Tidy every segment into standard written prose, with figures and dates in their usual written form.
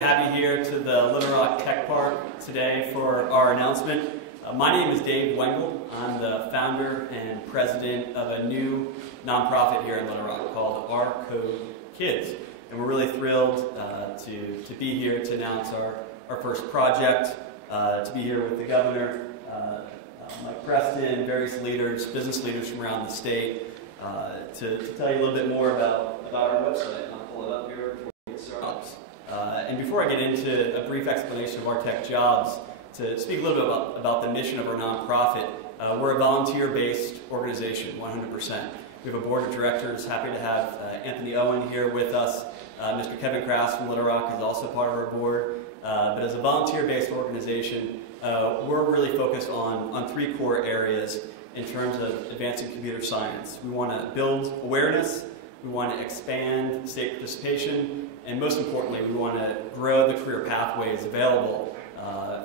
Have you here to the Little Rock Tech Park today for our announcement. My name is Dave Wengel. I'm the founder and president of a new nonprofit here in Little Rock called Our Code Kids. And we're really thrilled to be here to announce our first project, to be here with the governor, Mike Preston, various leaders, business leaders from around the state, to tell you a little bit more about our website. I'll pull it up here before we get started. And before I get into a brief explanation of our tech jobs, to speak a little bit about the mission of our nonprofit, we're a volunteer-based organization, 100%. We have a board of directors. Happy to have Anthony Owen here with us. Mr. Kevin Krass from Little Rock is also part of our board. But as a volunteer-based organization, we're really focused on three core areas in terms of advancing computer science. We want to build awareness, we want to expand state participation, and most importantly, we want to grow the career pathways available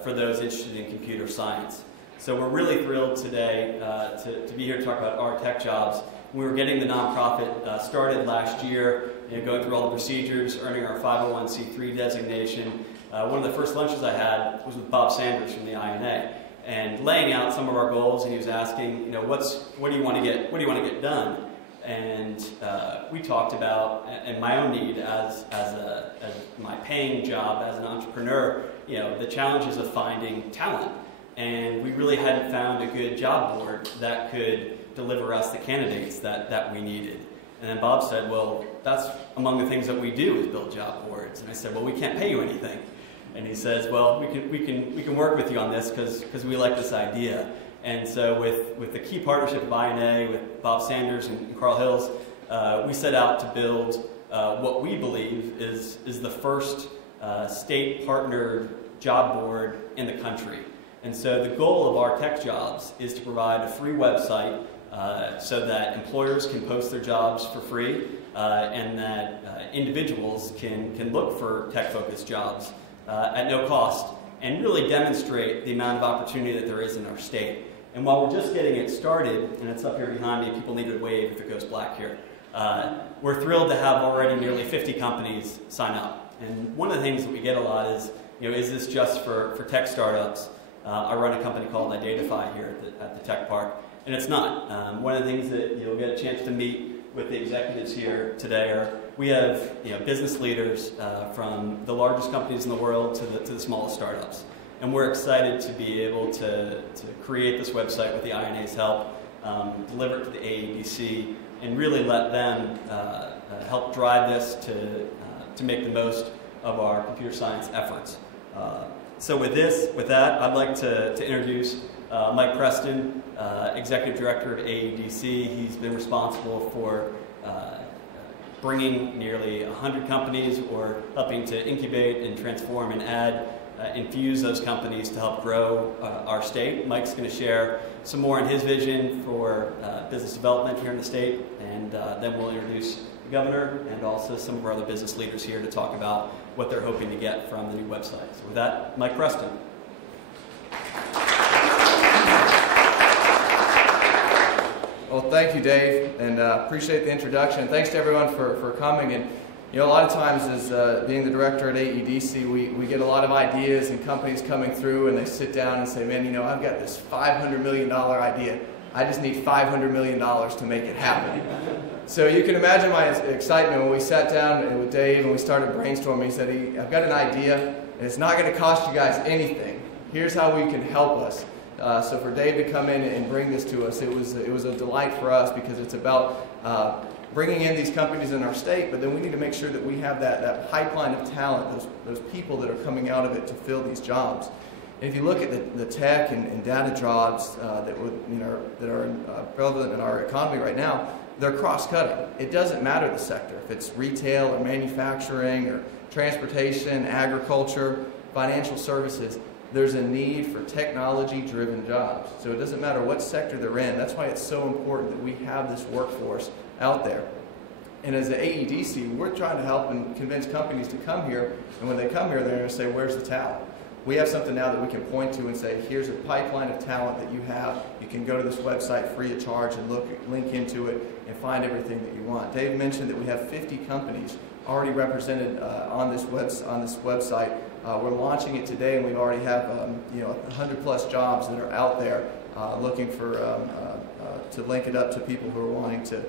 for those interested in computer science. So we're really thrilled today to be here to talk about our tech jobs. We were getting the nonprofit started last year, going through all the procedures, earning our 501c3 designation. One of the first lunches I had was with Bob Sanders from the INA, and laying out some of our goals. And he was asking, what do you want to get done? And we talked about, and my own need as my paying job as an entrepreneur, the challenges of finding talent. And we really hadn't found a good job board that could deliver us the candidates that we needed. And then Bob said, well, that's among the things that we do is build job boards. And I said, well, we can't pay you anything. And he says, well, we can work with you on this because we like this idea. And so with the key partnership of INA, with Bob Sanders and Carl Hills, we set out to build what we believe is the first state-partnered job board in the country. And so the goal of our tech jobs is to provide a free website so that employers can post their jobs for free and that individuals can look for tech-focused jobs at no cost and really demonstrate the amount of opportunity that there is in our state. And while we're just getting it started, and it's up here behind me, people need to wave if it goes black here, we're thrilled to have already nearly 50 companies sign up. And one of the things that we get a lot is this just for tech startups? I run a company called Identify here at the Tech Park, and it's not. One of the things that you'll get a chance to meet with the executives here today are we have business leaders from the largest companies in the world to the smallest startups. And we're excited to be able to create this website with the INA's help, deliver it to the AEDC, and really let them help drive this to make the most of our computer science efforts. So with that, I'd like to introduce Mike Preston, Executive Director of AEDC. He's been responsible for bringing nearly 100 companies or helping to incubate and transform and add infuse those companies to help grow our state. Mike's going to share some more on his vision for business development here in the state, and then we'll introduce the governor and also some of our other business leaders here to talk about what they're hoping to get from the new website. So with that, Mike Preston. Well, thank you, Dave, and appreciate the introduction. Thanks to everyone for coming. And a lot of times as being the director at AEDC, we get a lot of ideas and companies coming through, and they sit down and say, man, I've got this $500 million idea. I just need $500 million to make it happen. So you can imagine my excitement when we sat down with Dave and we started brainstorming. He said, I've got an idea, and it's not going to cost you guys anything. Here's how we can help us. So for Dave to come in and bring this to us, it was a delight for us because it's about bringing in these companies in our state, but then we need to make sure that we have that pipeline of talent, those people that are coming out of it to fill these jobs. And if you look at the tech and data jobs that are relevant in our economy right now, they're cross-cutting. It doesn't matter the sector, if it's retail or manufacturing or transportation, agriculture, financial services. There's a need for technology-driven jobs. So it doesn't matter what sector they're in. That's why it's so important that we have this workforce out there. And as the AEDC, we're trying to help and convince companies to come here. And when they come here, they're going to say, where's the talent? We have something now that we can point to and say, here's a pipeline of talent that you have. You can go to this website free of charge and link into it and find everything that you want. Dave mentioned that we have 50 companies already represented on this website. We're launching it today, and we already have 100+ jobs that are out there looking for to link it up to people who are wanting to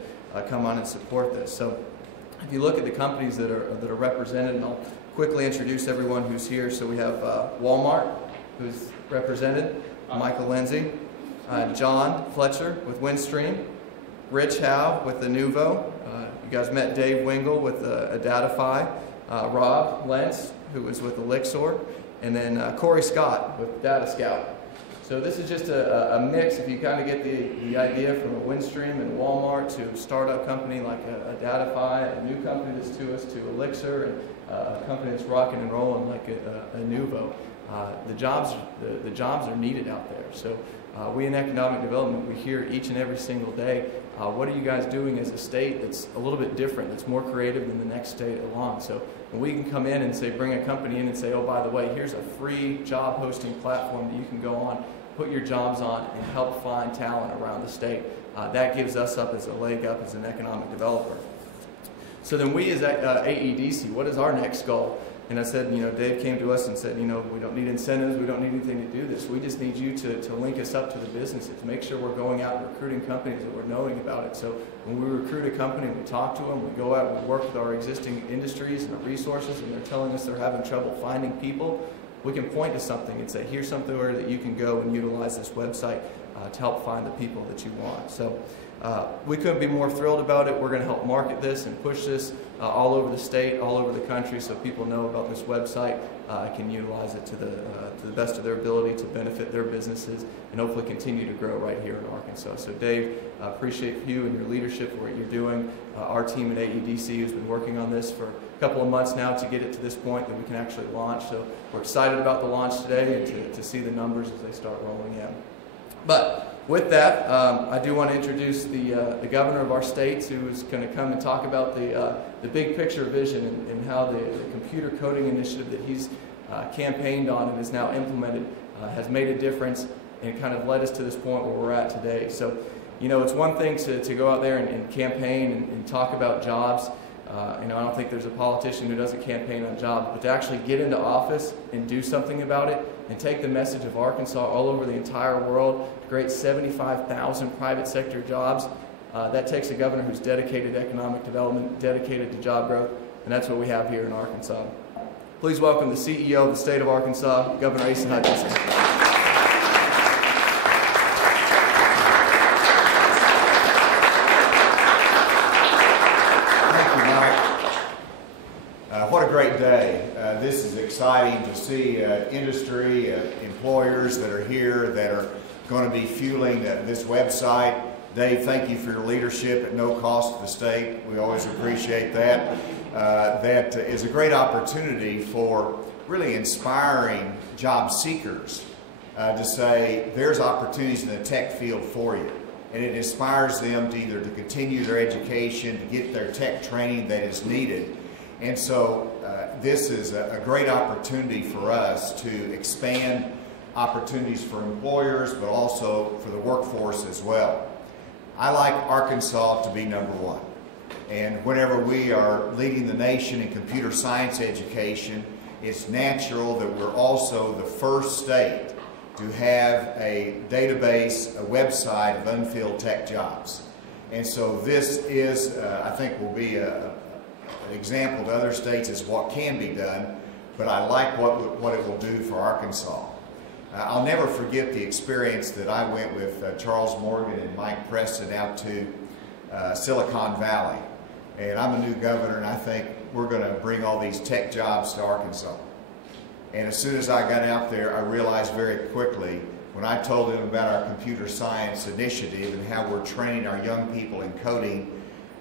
come on and support this. So if you look at the companies that are represented, and I'll quickly introduce everyone who's here. So we have Walmart, who's represented, Michael Lindsay, John Fletcher with Windstream, Rich Howe with the Nuvo. You guys met Dave Wingle with Adatify, Rob Lentz, who was with Elixir, and then Corey Scott with Data Scout. So this is just a mix, if you kind of get the idea, from a Windstream and Walmart to a startup company like Adatify, a new company that's to us, to Elixir, and a company that's rocking and rolling like a Nuvo. The jobs are needed out there. So we in economic development, we hear each and every single day, what are you guys doing as a state that's a little bit different, that's more creative than the next state along? So when we can come in and say, bring a company in and say, oh, by the way, here's a free job hosting platform that you can go on, put your jobs on, and help find talent around the state, that gives us up as a leg up as an economic developer. So then we as AEDC, what is our next goal? And I said, Dave came to us and said, we don't need incentives, we don't need anything to do this. We just need you to link us up to the businesses, make sure we're going out and recruiting companies that we're knowing about it. So when we recruit a company, we talk to them, we go out and we work with our existing industries and our resources, and they're telling us they're having trouble finding people, we can point to something and say, here's somewhere that you can go and utilize this website to help find the people that you want. So we couldn't be more thrilled about it. We're going to help market this and push this all over the state, all over the country, so people know about this website, can utilize it to the best of their ability to benefit their businesses and hopefully continue to grow right here in Arkansas. So Dave, appreciate you and your leadership for what you're doing. Our team at AEDC has been working on this for a couple of months now to get it to this point that we can actually launch. So we're excited about the launch today and to see the numbers as they start rolling in. But with that, I do want to introduce the governor of our state, who is going to come and talk about the big picture vision and how the computer coding initiative that he's campaigned on and is now implemented has made a difference and kind of led us to this point where we're at today. So, it's one thing to go out there and campaign and talk about jobs. I don't think there's a politician who doesn't campaign on jobs, but to actually get into office and do something about it and take the message of Arkansas all over the entire world to create 75,000 private sector jobs, that takes a governor who's dedicated to economic development, dedicated to job growth, and that's what we have here in Arkansas. Please welcome the CEO of the state of Arkansas, Governor Asa Hutchinson. What a great day. This is exciting to see industry, employers that are here that are going to be fueling this website. Dave, thank you for your leadership at no cost to the state. We always appreciate that. That is a great opportunity for really inspiring job seekers to say there's opportunities in the tech field for you. And it inspires them to either to continue their education, to get their tech training that is needed. And so this is a great opportunity for us to expand opportunities for employers, but also for the workforce as well. I like Arkansas to be #1. And whenever we are leading the nation in computer science education, it's natural that we're also the first state to have a database, a website of unfilled tech jobs. And so this is, I think, will be an example to other states as what can be done, but I like what it will do for Arkansas. I'll never forget the experience that I went with Charles Morgan and Mike Preston out to Silicon Valley. And I'm a new governor, and I think we're going to bring all these tech jobs to Arkansas. And as soon as I got out there, I realized very quickly, when I told them about our computer science initiative and how we're training our young people in coding,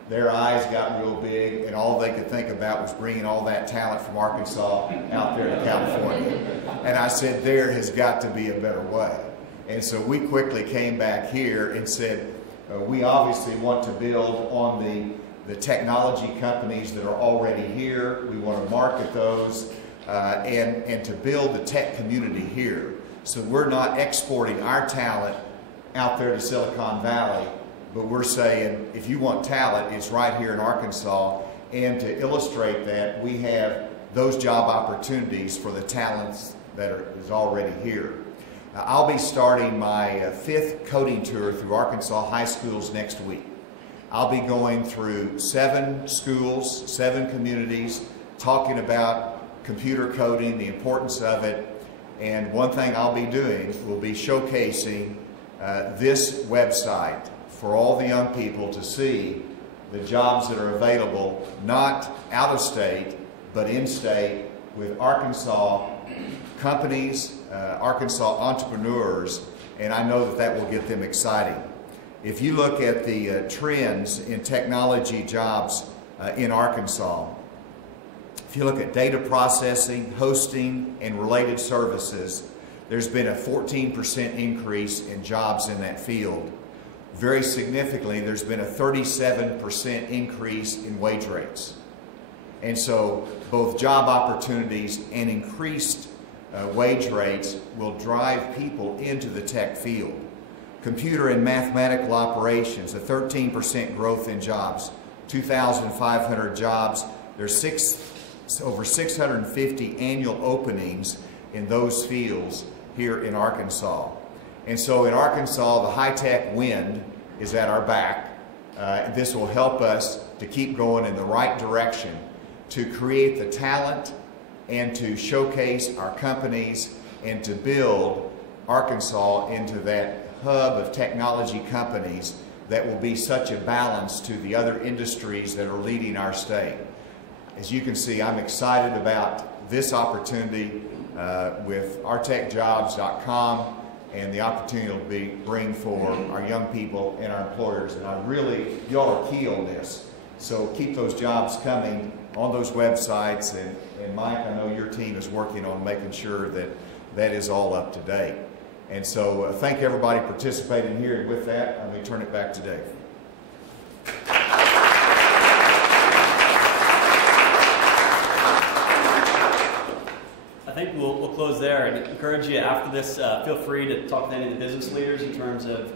their eyes got real big, and all they could think about was bringing all that talent from Arkansas out there to California. And I said, there has got to be a better way. And so we quickly came back here and said, we obviously want to build on the technology companies that are already here. We want to market those and to build the tech community here. So we're not exporting our talent out there to Silicon Valley, but we're saying, if you want talent, it's right here in Arkansas, And to illustrate that, we have those job opportunities for the talents that is already here. I'll be starting my 5th coding tour through Arkansas high schools next week. I'll be going through 7 schools, 7 communities, talking about computer coding, the importance of it. And one thing I'll be doing will be showcasing this website for all the young people to see the jobs that are available, not out of state, but in state, with Arkansas companies, Arkansas entrepreneurs, and I know that that will get them excited. If you look at the trends in technology jobs in Arkansas, if you look at data processing, hosting, and related services, there's been a 14% increase in jobs in that field. Very significantly, there's been a 37% increase in wage rates. And so both job opportunities and increased wage rates will drive people into the tech field. Computer and mathematical operations, a 13% growth in jobs, 2,500 jobs. There's over 650 annual openings in those fields here in Arkansas. And so in Arkansas, the high-tech wind is at our back. This will help us to keep going in the right direction, to create the talent and to showcase our companies and to build Arkansas into that hub of technology companies that will be such a balance to the other industries that are leading our state. As you can see, I'm excited about this opportunity with ourtechjobs.com and the opportunity it'll bring for our young people and our employers. And I really, y'all are key on this. So keep those jobs coming on those websites. And Mike, I know your team is working on making sure that that is all up to date. And so thank everybody participating here. And with that, I'm going to turn it back to Dave. I think we'll close there and encourage you after this, feel free to talk to any of the business leaders in terms of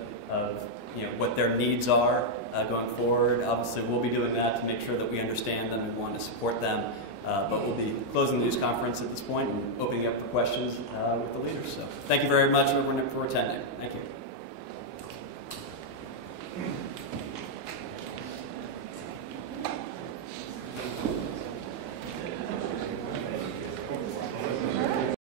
what their needs are going forward. Obviously, we'll be doing that to make sure that we understand them and want to support them. But we'll be closing the news conference at this point and opening up for questions with the leaders. So thank you very much, everyone, for attending. Thank you.